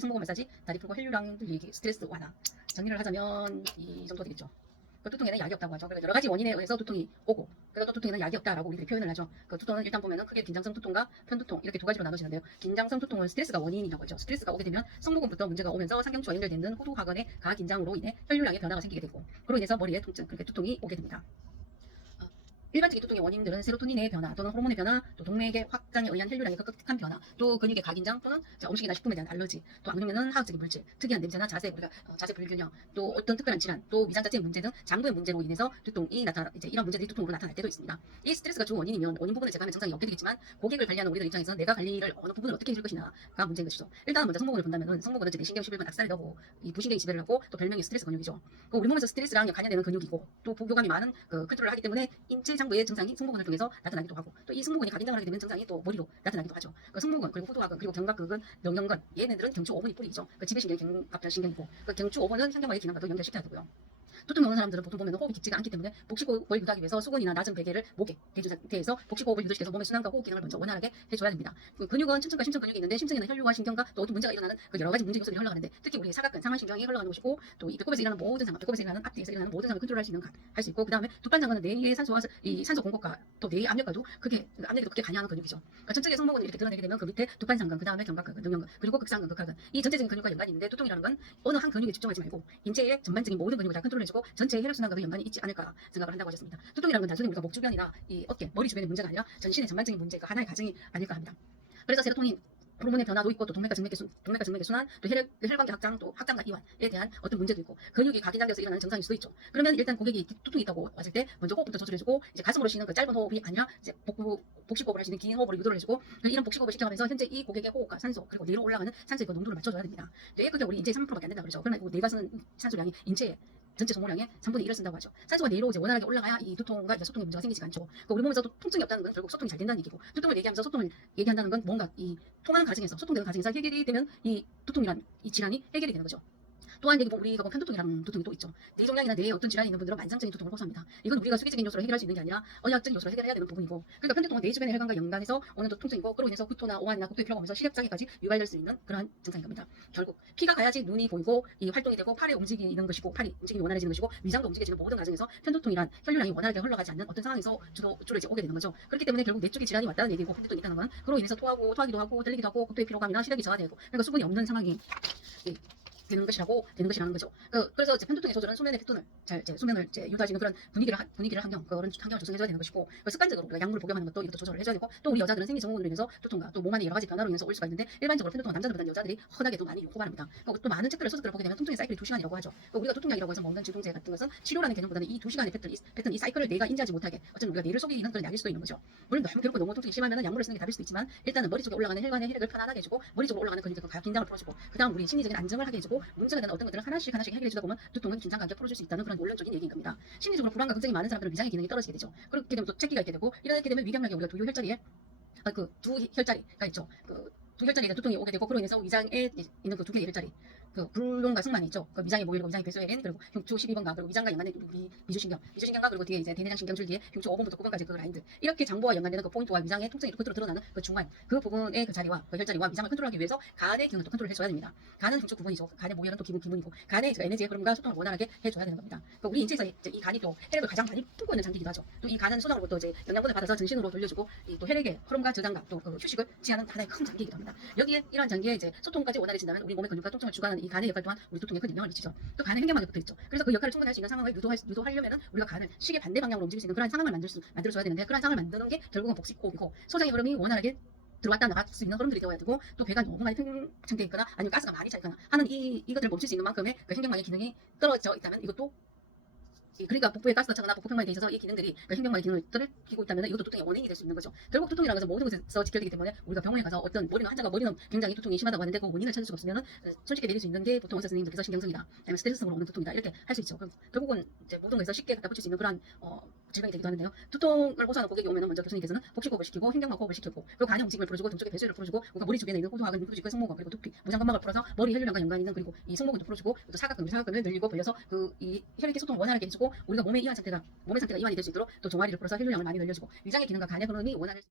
승모근 마사지, 다리 풀고 혈류량 늘리기, 스트레스 완화. 정리를 하자면 이 정도 되겠죠. 그 두통에는 약이 없다고 하죠. 그래서 여러 가지 원인에 의해서 두통이 오고, 그래서 또 두통에는 약이 없다라고 우리들이 표현을 하죠. 그 두통은 일단 보면은 크게 긴장성 두통과 편두통 이렇게 두 가지로 나눠지는데요. 긴장성 두통은 스트레스가 원인이라고 하죠. 스트레스가 오게 되면 성모근부터 문제가 오면서 상경추와 연결되는 호두하근의 가긴장으로 인해 혈류량의 변화가 생기게 되고, 그로 인해서 머리에 통증, 그러니까 두통이 오게 됩니다. 일반적인 두통의 원인들은 세로토닌의 변화 또는 호르몬의 변화, 또 동맥의 확장에 의한 혈류량의 급격한 변화, 또 근육의 가긴장 또는 음식이나 식품에 대한 알러지, 또 악령면은 하악적인 물질, 특이한 냄새나 자세, 우리가 자세 불균형, 또 어떤 특별한 질환, 또 위장 자체의 문제 등 장부의 문제로 인해서 두통이 이제 이런 문제들이 두통으로 나타날 때도 있습니다. 이 스트레스가 주 원인이면 원인 부분을 제거하면 증상이 없게 되겠지만, 고객을 관리하는 우리들 입장에서는 내가 관리를 어느 부분을 어떻게 해줄 것이냐가 문제인 것이죠. 일단 먼저 성모근을 본다면은 성모근은 내신경 11번 악살을 넣고 이 부신경이 지배를 하고, 또 별명이 스트레스 근육이죠. 그 우리 몸에서 스트레스랑 관련되는 근육이고, 또 부교감이 많은 그 컨트롤을 하기 때문에 인체 장부의 증상이 승모근을 통해서 나타나기도 하고, 또 이 승모근이 각인장을 하게 되면 증상이 또 머리로 나타나기도 하죠. 그 승모근, 그리고 호두하근, 그리고 견갑근은 명령근, 얘네들은 경추 5분이 뿌리죠. 그 지배신경이 견갑전신경이고, 그 경추 5분은 현경막의 기능과도 연결시켜야 되고요. 두통이 오는 사람들은 보통 보면 호흡이 깊지가 않기 때문에 복식호흡을 유도하기 위해서 수근이나 낮은 베개를 목에 대준 상태에서 복식호흡을 유도시켜서 몸의 순환과 호흡 기능을 먼저 원활하게 해줘야 됩니다. 그 근육은 천천과 심천 근육이 있는데, 심천에는 혈류와 신경과 또 어떤 문제가 일어나는 그 여러 가지 문제 요소들이 흘러가는데, 특히 우리 사각근, 상하신경이 흘러가는 곳이고, 또 이 배꼽에서 일어나는 모든 상하, 배꼽에서 일어나는 앞뒤에서 일어나는 모든 상을 컨트롤할 수 있는 할 수 있고, 그 다음에 두판장은 뇌의 산소와 이 산소 공급과 또 뇌의 압력과도 압력에도 크게 관여하는 근육이죠. 그러니까 전체의 승모근을 이렇게 드러내게 되면 그 밑에 두판상근, 그 다음에 견갑근, 능형근, 그리고 극상근, 극하근, 이 전체적인 근육과 연관이 있는데, 두통이라는 건 어느 한 근육에 집중하지 말고 인체의 전반적인 모든 근육을 다 컨트롤해주고 전체의 혈액순환과 연관이 있지 않을까 생각을 한다고 하셨습니다. 두통이라는 건 단순히 우리가 목 주변이나 이 어깨, 머리 주변의 문제가 아니라 전신의 전반적인 문제가 하나의 가정이 아닐까 합니다. 그래서 세로토닌 호르몬의 변화도 있고, 또 동맥과 정맥의 순환, 또 혈관계 확장, 또 확장과 이완에 대한 어떤 문제도 있고, 근육이 각인장돼서 일어나는 증상일 수도 있죠. 그러면 일단 고객이 두통이 있다고 왔을 때 먼저 호흡부터 조절해주고, 이제 가슴으로 쉬는 그 짧은 호흡이 아니라 이제 복식호흡을 할 수 있는 긴 호흡으로 유도를 해주고, 이런 복식호흡을 시켜가면서 현재 이 고객의 호흡과 산소, 그리고 뇌로 올라가는 산소의 그 농도를 맞춰줘야 됩니다. 뇌에 그게 우리 인체의 3%밖에 안 된다 그러죠. 그러면 뇌가 쓰는 산소량이 인체의 전체 소모량의 3분의 1을 쓴다고 하죠. 산소가 뇌로 이제 원활하게 올라가야 이 두통과 이제 소통의 문제가 생기지 않죠. 그러니까 우리 몸에서도 통증이 없다는 건 결국 소통이 잘 된다는 얘기고, 두통을 얘기하면서 소통을 얘기한다는 건 뭔가 이 통하는 과정에서, 소통되는 과정에서 해결이 되면 이 두통이란 이 질환이 해결이 되는 거죠. 또한 여기 우리가 편두통이라는 두통이 또 있죠. 뇌종양이나 뇌에 어떤 질환이 있는 분들은 만성적인 두통을 호소합니다. 이건 우리가 수기적인 요소로 해결할 수 있는 게 아니라 언약적인 요소로 해결해야 되는 부분이고, 그러니까 편두통은 뇌 주변의 혈관과 연관해서 오는 통증이고, 그로 인해서 구토나 오한이나 국토의 피로가 오면서 시력장애까지 유발될 수 있는 그러한 증상인 겁니다. 결국 피가 가야지 눈이 보이고 이 활동이 되고 팔이 움직이는 것이고, 팔이 움직임이 원활해지는 것이고, 위장도 움직여지는 모든 과정에서 편두통이란 혈류량이 원활하게 흘러가지 않는 어떤 상황에서 주로 이제 오게 되는 거죠. 그렇기 때문에 결국 뇌 쪽에 질환이 왔다는 얘기고, 편두통이 있다는 건 그로 인해서 토하기도 하고 들리기도 하고 국토의 피로감이나 시력이 저하되고, 그러니까 수분이 없는 상황이 되는 것이라는 거죠. 그래서 이제 편두통의 조절은 수면의 패턴을 수면을 유도할 수 있는 그런 환경을 조성해줘야 되는 것이고, 습관적으로 우리가 약물을 복용하는 것도 이것도 조절을 해줘야 되고, 또 우리 여자들은 생리 증후군으로 인해서 두통과 또 몸 안의 여러 가지 변화로 인해서 올 수가 있는데, 일반적으로 편두통은 남자들보다는 여자들이 흔하게도 많이 고발합니다. 또 많은 책들을 소설들을 보게 되면 통증의 사이클이 2시간이라고 하죠. 우리가 두통약이라고 해서 먹는 진통제 같은 것은 치료라는 개념보다는 이 2시간의 패턴, 이 사이클을 내가 인지하지 못하게 어쩌면 우리가 뇌를 속이는 그런 약일 수도 있는 거죠. 물론 너무 괴롭고 너무 통증이 심하면 약물을 쓰는 게 답일 수도 있지만, 일단은 머리 쪽에 올라가는 혈관의 혈액을 편안하게 해주고, 머리 쪽으로 올라가는 근육의 긴장을 풀어주고, 그 다음 우리 심리적인 안정을 하게 해주고, 문제가 되는 어떤 것들을 하나씩 해결해주다 보면 두통은 긴장과 함께 풀어줄 수 있다는 그런 원론적인 얘기인 겁니다. 심리적으로 불안과 걱정이 많은 사람들은 위장의 기능이 떨어지게 되죠. 그렇게 되면 또 체기가 있게 되고, 이렇게 되면 위궤양력에 우리가 두유 혈자리에 두 혈자리가 있죠. 두 혈자리에 두통이 오게 되고, 그로 인해서 위장에 있는 그 두 개의 혈자리, 그 불륜과 승만이 있죠. 그 위장에 모이고 위장의 배수혈인, 그리고 흉추 12번가, 그리고 위장과 연관된 우리 미주신경과 그리고 뒤에 이제 대내장 신경줄기에 흉추 5번부터 9번까지 그 라인들, 이렇게 장부와 연관되는 그 포인트와 위장의 통증이 컨트롤 드러나는 그 중간 그 부분의 그 자리와 그 혈자리와 위장을 컨트롤하기 위해서 간의 기능을 또 컨트롤 해줘야 됩니다. 간은 흉추 9번이죠. 간의 모혈은 또 기문이고, 간의 그 에너지의 흐름과 소통을 원활하게 해줘야 되는 겁니다. 그러니까 우리 인체에서 이제 이 간이 또 혈액을 가장 많이 품고 있는 장기이기도 하죠. 또 이 간은 소장으로부터 이제 영양분을 받아서 전신으로 돌려주고, 또 혈액의 흐름과 저장과 또 그 휴식을 취하는 하나의 큰 장기이기도 합니다. 여기에 이러한 장기에 이제 소통까지 원활해진다면 우리 몸의 근육과 통증을 주관하는 이 간의 역할 또한 우리 두통에 큰 영향을 미치죠. 또 간의 횡격막이 붙어 있죠. 그래서 그 역할을 충분히 할 수 있는 상황을 유도하려면은 우리가 간을 시계 반대 방향으로 움직일 수 있는 그런 상황을 만들어줘야 되는데, 그런 상황을 만드는 게 결국은 복식호흡이고, 소장의 흐름이 원활하게 들어왔다 나갈 수 있는 흐름들이 되어야 되고, 또 배가 너무 많이 팽 상태에 있거나 아니면 가스가 많이 차 있거나 하는 이것들을 멈출 수 있는 만큼의 그 횡격막의 기능이 떨어져 있다면, 이것도 그러니까 복부에 가스가 차거나 복부평만이 돼 있어서 이 기능들이 그 횡격막의 기능을 떨어지고 있다면 이것도 두통의 원인이 될 수 있는 거죠. 결국 두통이라는 것은 모든 것에서 직결되기 때문에 우리가 병원에 가서 어떤 머리는 굉장히 두통이 심하다고 하는데 그 원인을 찾을 수가 없으면은 손쉽게 내릴 수 있는 게 보통 의사 선생님들께서 신경성이다, 아니면 스트레스성으로 오는 두통이다, 이렇게 할 수 있죠. 그럼 결국은 이제 모든 것에서 쉽게 갖다 붙일 수 있는 그런 질병이 되기도 하는데요. 두통을 호소하는 고객이 오면은 먼저 교수님께서는 복식호흡을 시키고 횡격막 호흡을 시키고, 그리고 간의 움직임을 풀어주고, 동쪽의 배수혈을 풀어주고, 그리고 머리 주변에 있는 호두하근, 흉추, 승모근, 그리고 두피, 무장근막을 풀어서 머리 혈류량과 연관이 있는, 그리고 이 승모근도 풀어주고, 또 사각근을 늘리고 벌려서 이 혈액의 소통을 원활하게 해주고, 우리가 몸의 상태가 이완이 될 수 있도록 또 종아리를 풀어서 혈류량을 많이 늘려주고, 위장의 기능과 간의 흐름이 원활할